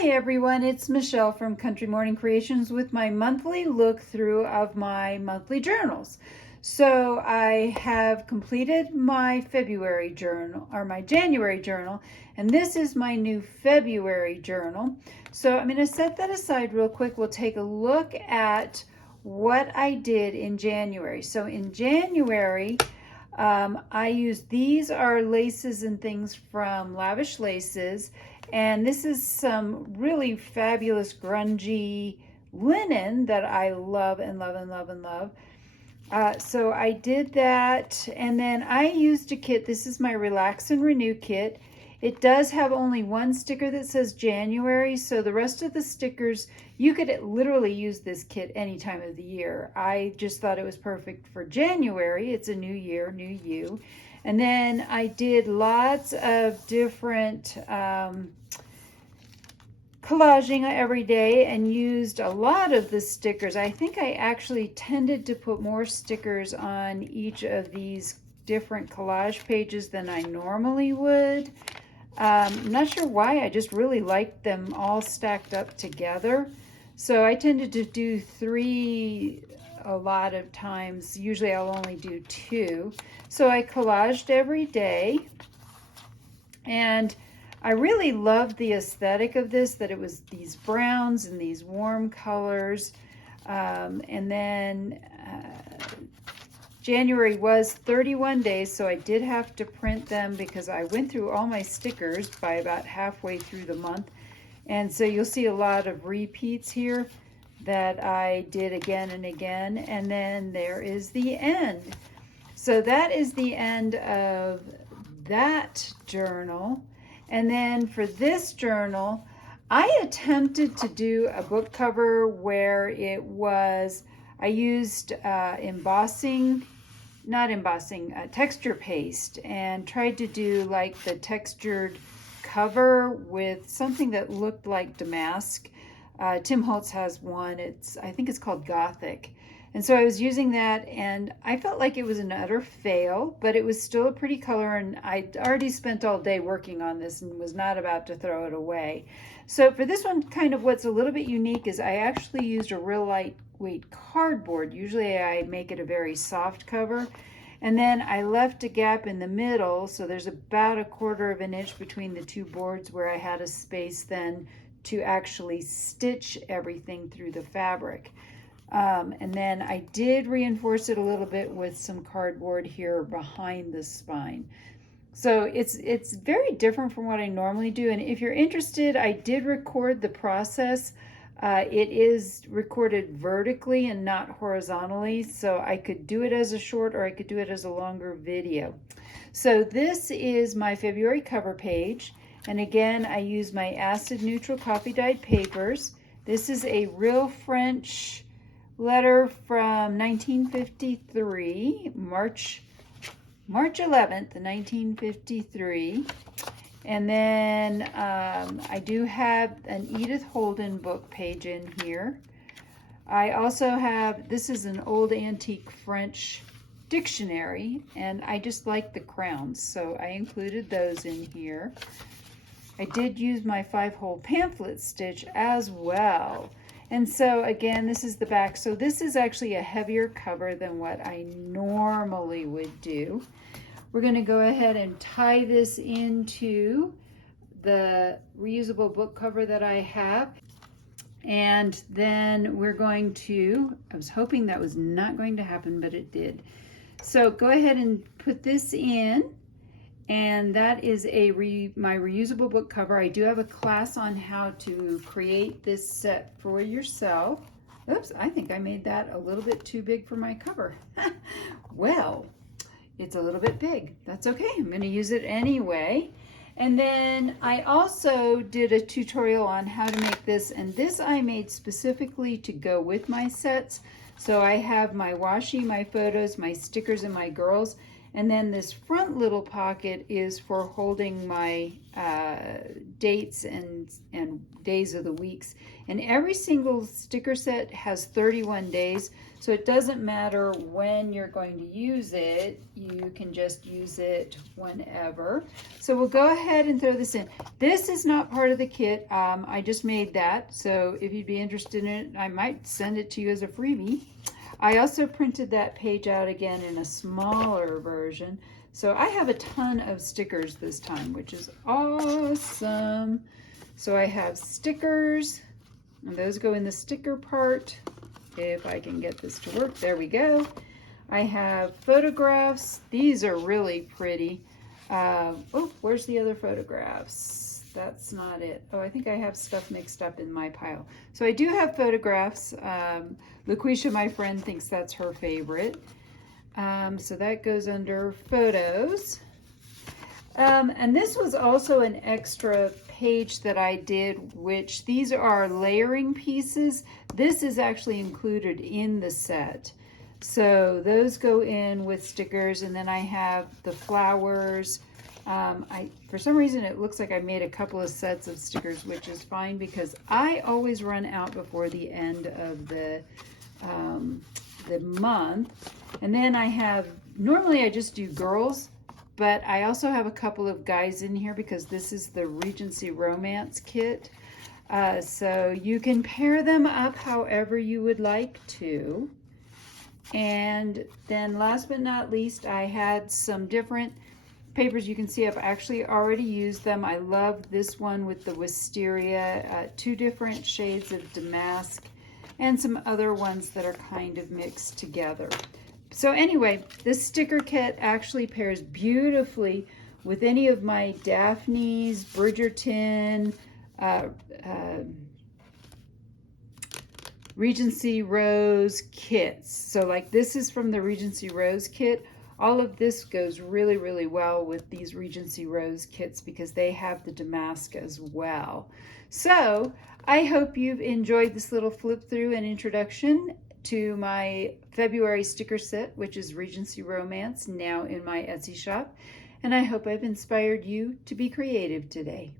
Hi everyone, it's Michelle from Country Morning Creations with my monthly look through of my monthly journals. So I have completed my February journal, or my January journal, and this is my new February journal. So I'm going to set that aside real quick. We'll take a look at what I did in January. So in January, I used, these are laces and things from Lavish Laces, and this is some really fabulous grungy linen that I love and love and love and love. So I did that, and then I used a kit. This is my Relax and Renew kit. It does have only one sticker that says January, so the rest of the stickers, you could literally use this kit any time of the year. I just thought it was perfect for January. It's a new year, new you. And then I did lots of different collaging every day and used a lot of the stickers. I think I actually tended to put more stickers on each of these different collage pages than I normally would. I'm not sure why, I just really liked them all stacked up together. So I tended to do 3 a lot of times. Usually I'll only do 2. So I collaged every day, and I really loved the aesthetic of this, that it was these browns and these warm colors. And then January was 31 days, so I did have to print them because I went through all my stickers by about halfway through the month. And so you'll see a lot of repeats here that I did again and again. And then there is the end. So that is the end of that journal. And then for this journal, I attempted to do a book cover where it was, I used texture paste, and tried to do like the textured cover with something that looked like damask. Tim Holtz has one, I think it's called Gothic. And so I was using that, and I felt like it was an utter fail, but it was still a pretty color, and I'd already spent all day working on this and was not about to throw it away. So for this one, kind of what's a little bit unique is I actually used a real lightweight cardboard. Usually I make it a very soft cover. And then I left a gap in the middle, so there's about 1/4 of an inch between the 2 boards where I had a space then to actually stitch everything through the fabric. And then I did reinforce it a little bit with some cardboard here behind the spine. So it's very different from what I normally do. And if you're interested, I did record the process. It is recorded vertically and not horizontally, so I could do it as a short or I could do it as a longer video. So this is my February cover page. And again, I use my acid neutral coffee dyed papers. This is a real French letter from 1953, March 11th, 1953. And then I do have an Edith Holden book page in here. I also have, this is an old antique French dictionary, and I just like the crowns, so I included those in here. I did use my 5-hole pamphlet stitch as well. And so again, this is the back. So this is actually a heavier cover than what I normally would do. We're going to go ahead and tie this into the reusable book cover that I have. And then we're going to, I was hoping that was not going to happen, but it did. So go ahead and put this in. And that is my reusable book cover. I do have a class on how to create this set for yourself. Oops, I think I made that a little bit too big for my cover. Well, it's a little bit big. That's okay. I'm going to use it anyway. And then I also did a tutorial on how to make this, and this I made specifically to go with my sets. So I have my washi, my photos, my stickers, and my girls. And then this front little pocket is for holding my dates and days of the weeks. And every single sticker set has 31 days, so it doesn't matter when you're going to use it. You can just use it whenever. So we'll go ahead and throw this in. This is not part of the kit. I just made that, so if you'd be interested in it, I might send it to you as a freebie. I also printed that page out again in a smaller version. So I have a ton of stickers this time, which is awesome. So I have stickers, and those go in the sticker part. If I can get this to work, there we go. I have photographs. These are really pretty. Oh, where's the other photographs? That's not it. Oh, I think I have stuff mixed up in my pile. So I do have photographs. LaQuisha, my friend, thinks that's her favorite. So that goes under photos. And this was also an extra page that I did, which these are layering pieces. This is actually included in the set. So those go in with stickers, and then I have the flowers. For some reason it looks like I made a couple of sets of stickers, which is fine because I always run out before the end of the month. And then I have, normally I just do girls, but I also have a couple of guys in here because this is the Regency Romance kit. So you can pair them up however you would like to. And then last but not least, I had some different papers. You can see I've actually already used them. I love this one with the wisteria, 2 different shades of damask, and some other ones that are kind of mixed together. So anyway, this sticker kit actually pairs beautifully with any of my Daphne's, Bridgerton, Regency Rose kits. So like this is from the Regency Rose kit. All of this goes really, really well with these Regency Rose kits because they have the damask as well. So I hope you've enjoyed this little flip through and introduction to my February sticker set, which is Regency Romance, now in my Etsy shop. And I hope I've inspired you to be creative today.